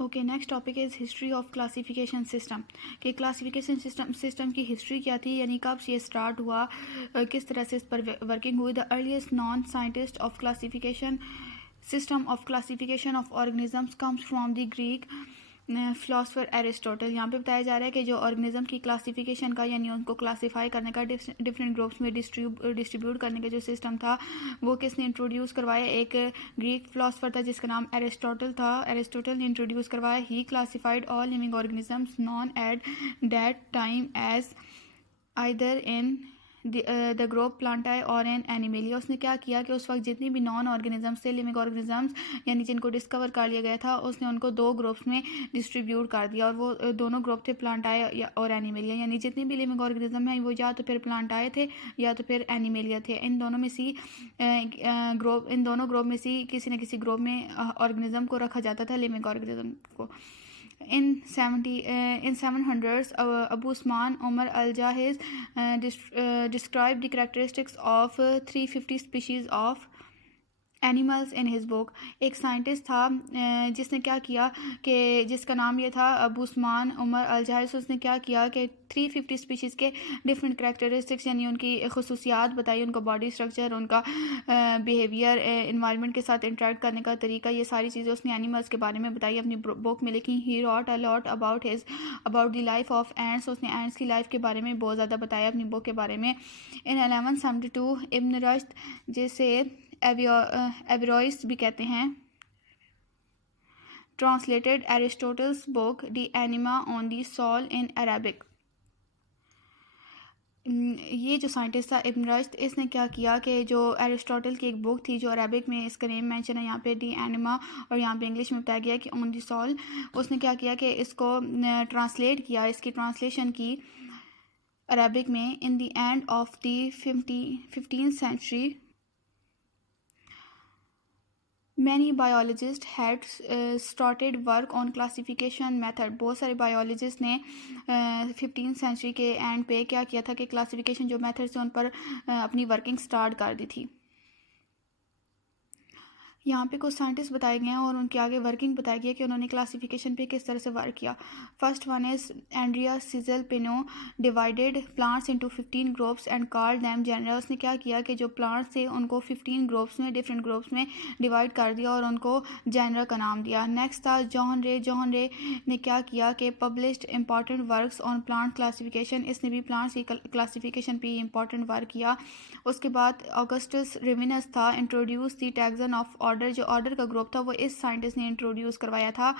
Okay, next topic is history of classification system. कि classification system की history क्या थी, यानी कब से ये स्टार्ट हुआ, किस तरह से इस पर वर्किंग हुई। The earliest non scientist of classification system of classification of organisms comes from the Greek philosopher Aristotle. यहाँ पे बताया जा रहा है कि जो ऑर्गेनिज्म की क्लासिफिकेशन का, यानी उनको क्लासीफाई करने का, डिफरेंट ग्रुप्स में डिस्ट्रीब्यूट करने का जो सिस्टम था, वो किसने इंट्रोड्यूस करवाया? एक ग्रीक फिलोसफर था जिसका नाम एरिस्टोटल था। एरिस्टोटल ने इंट्रोड्यूस करवाया। He classified all living organisms known at that time as either in the group plantae or an animalia. उसने क्या किया कि उस वक्त जितनी भी नॉन ऑर्गेनिजम्स थे, लिविंग ऑर्गेनिजम्स, यानी जिनको डिस्कवर कर लिया गया था, उसने उनको दो ग्रुप्स में डिस्ट्रीब्यूट कर दिया। और वो दोनों ग्रुप थे प्लांटाई और एनिमेलिया, यानी जितने भी लिविंग ऑर्गेनिज्म हैं वो या तो फिर प्लांटाई थे या तो फिर एनिमेलिया थे। इन दोनों ग्रुप में से किसी न किसी ग्रुप में ऑर्गेनिज्म को रखा जाता था, लिविंग ऑर्गेनिज्म को। In 700s, Abu Usman Omar al-Jahiz described the characteristics of 350 species of animals in his book. एक साइंटिस्ट था जिसने क्या किया कि जिसका नाम ये था अबू उस्मान उमर अल-जाहिज। उसने क्या किया कि 350 स्पीशीज़ के डिफरेंट करैक्टरिस्टिक्स, यानी उनकी खसूसियात बताई, उनका बॉडी स्ट्रक्चर, उनका बिहेवियर, इन्वायरमेंट के साथ इंटरेक्ट करने का तरीका, ये सारी चीज़ें उसने एनिमल्स के बारे में बताई अपनी बुक में लिखी। He wrote a lot about the life of ants. उसने एंड्स की लाइफ के बारे में बहुत ज़्यादा बताया अपनी बुक के बारे में। इन 1172 इब्न रश्द, जिसे एवेरोइस भी कहते हैं, translated Aristotle's book De Anima on the soul in Arabic. ये जो साइंटिस्ट था इब्न रश्द, इसने क्या किया कि जो एरिस्टोटल की एक बुक थी जो अरेबिक में, इसका नेम मेंशन है यहाँ पे डी एनिमा, और यहाँ पे इंग्लिश में बताया गया कि ऑन दी सॉल। उसने क्या किया कि इसको ट्रांसलेट किया, इसकी ट्रांसलेशन की अरेबिक में। In the end of the 15th century, many biologists had started work on classification method। बहुत सारे बायोलॉजिस्ट ने 15th सेंचुरी के एंड पे क्या किया था कि क्लासिफिकेशन जो मेथड्स हैं उन पर अपनी वर्किंग स्टार्ट कर दी थी। यहाँ पे कुछ साइंटिस्ट बताए गए हैं और उनके आगे वर्किंग बताया गया कि उन्होंने क्लासिफिकेशन पे किस तरह से वर्क किया। First one is Andrea Cesalpino divided plants into 15 groups and called them genera. उसने क्या किया कि जो प्लांट्स थे उनको 15 ग्रुप्स में, डिफरेंट ग्रुप्स में डिवाइड कर दिया और उनको जेनरा का नाम दिया। नेक्स्ट था जॉन रे ने क्या किया कि published important works on plant classification. इसने भी प्लांट्स की क्लासिफिकेशन पे इंपॉर्टेंट वर्क किया। उसके बाद ऑगस्टस रिविनस था, introduce the taxon of order. जो ऑर्डर का ग्रुप था वो इस साइंटिस्ट ने इंट्रोड्यूस करवाया था।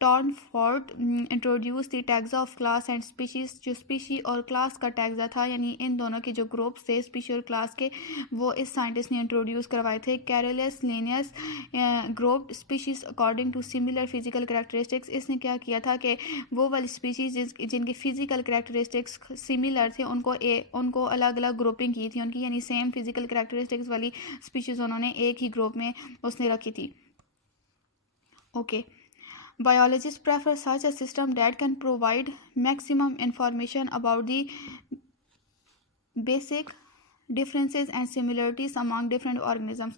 Torn fort introduce the taxa of class and species. जो स्पीशी और क्लास का टैक्सा था, यानी इन दोनों के जो ग्रुप्स थे स्पीशी और क्लास के, वो इस साइंटिस्ट ने इंट्रोड्यूस करवाए थे। Carolus Linnaeus group species according to similar physical characteristics. इसने क्या किया था कि वो वाली स्पीशीज जिनके फिजिकल करैक्टरिस्टिक्स सिमिलर थे उनको अलग अलग ग्रुपिंग की थी उनकी, यानी सेम फिजिकल करैक्टरिस्टिक्स वाली स्पीशीज उन्होंने एक ही ग्रुप में उसने रखी थी। Okay, biologists prefer such a system that can provide maximum information about the basic differences and similarities among different organisms।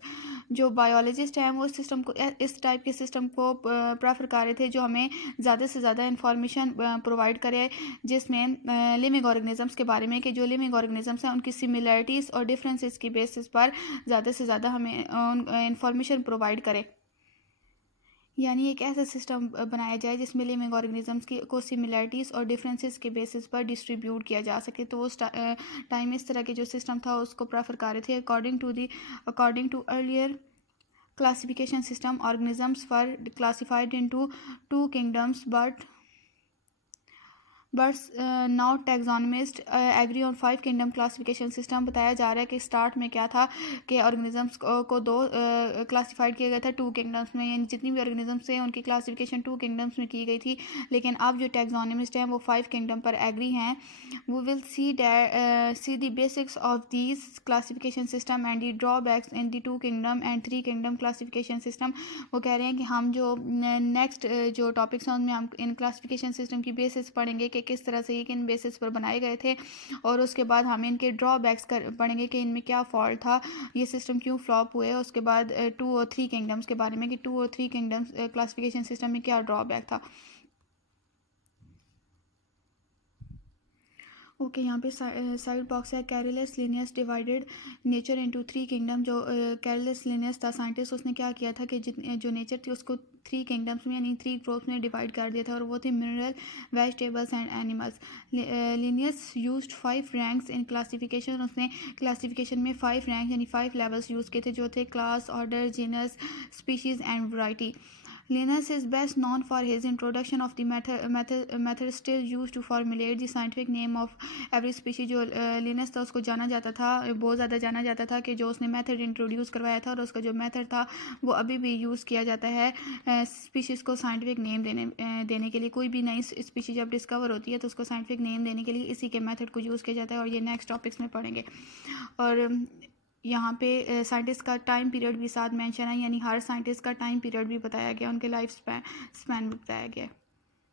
जो बायोलॉजिस्ट हैं वो सिस्टम को, इस टाइप के सिस्टम को प्रेफर कर रहे थे जो हमें ज़्यादा से ज़्यादा इंफॉर्मेशन प्रोवाइड करे, जिसमें लिविंग ऑर्गेनिजम्स के बारे में, कि जो लिविंग ऑर्गेनिजम्स हैं उनकी सिमिलरिटीज़ और डिफरेंसेस की बेसिस पर ज़्यादा से ज़्यादा हमें इंफॉर्मेशन प्रोवाइड करे। यानी एक ऐसा सिस्टम बनाया जाए जिसमें लिविंग ऑर्गेनिजम्स की को सिमिलरिटीज़ और डिफरेंसेस के बेसिस पर डिस्ट्रीब्यूट किया जा सके। तो उस टाइम इस तरह के जो सिस्टम था उसको प्रेफर कर रहे थे। According to earlier classification system, organisms were classified into 2 kingdoms, but now taxonomists agree on 5 kingdom classification system। बताया जा रहा है कि स्टार्ट में क्या था कि ऑर्गेनिजम्स को दो क्लासिफाइड किया गया था 2 किंगडम्स में, यानी जितनी भी ऑर्गेनिजम्स हैं उनकी क्लासिफिकेशन 2 किंगडम्स में की गई थी। लेकिन अब जो टैक्सोनॉमिस्ट हैं वो 5 किंगडम पर एग्री हैं। We will see the basics of these classification system and the drawbacks in the 2 kingdom and 3 kingdom classification system. वो कह रहे हैं कि हम जो नेक्स्ट जो टॉपिक्स हैं उनमें हम इन क्लासिफिकेशन सिस्टम की बेसिस पढ़ेंगे कि किस तरह से ये किन बेसिस पर बनाए गए थे, और उसके बाद हम इनके ड्रॉबैक्स पढ़ेंगे कि इनमें क्या फॉल्ट था, ये सिस्टम क्यों फ्लॉप हुए। उसके बाद 2 और 3 किंगडम्स के बारे में कि 2 और 3 किंगडम्स क्लासिफिकेशन सिस्टम में क्या ड्रॉबैक था। ओके, यहाँ पे साइड बॉक्स है। Carolus Linnaeus divided nature into 3 kingdom. जो कैरोलस लिनियस था साइंटिस्ट, उसने क्या किया था कि जो नेचर थी उसको 3 किंगडम्स में यानी 3 ग्रुप्स में डिवाइड कर दिया था, और वो थे mineral, vegetables and animals. Linnaeus used 5 ranks in classification. उसने क्लासिफिकेशन में 5 रैंक यानी 5 लेवल्स यूज़ किए थे, जो थे class, order, genus, species and variety. Linus is best known for his introduction of the method still used to formulate the scientific name of every species। जो Linus था उसको जाना जाता था, बहुत ज़्यादा जाना जाता था कि जो उसने मेथड इंट्रोड्यूस करवाया था, और उसका जो मेथड था वो अभी भी यूज़ किया जाता है स्पीशीज़ को साइंटिफिक नेम देने के लिए। कोई भी नई स्पीशीज जब डिस्कवर होती है तो उसको साइंटिफिक नेम देने के लिए इसी के मेथड को यूज़ किया जाता है, और ये नेक्स्ट टॉपिक्स में पढ़ेंगे। और यहाँ पे साइंटिस्ट का टाइम पीरियड भी साथ मेंशन है, यानी हर साइंटिस्ट का टाइम पीरियड भी बताया गया, उनके लाइफ स्पैन भी बताया गया है।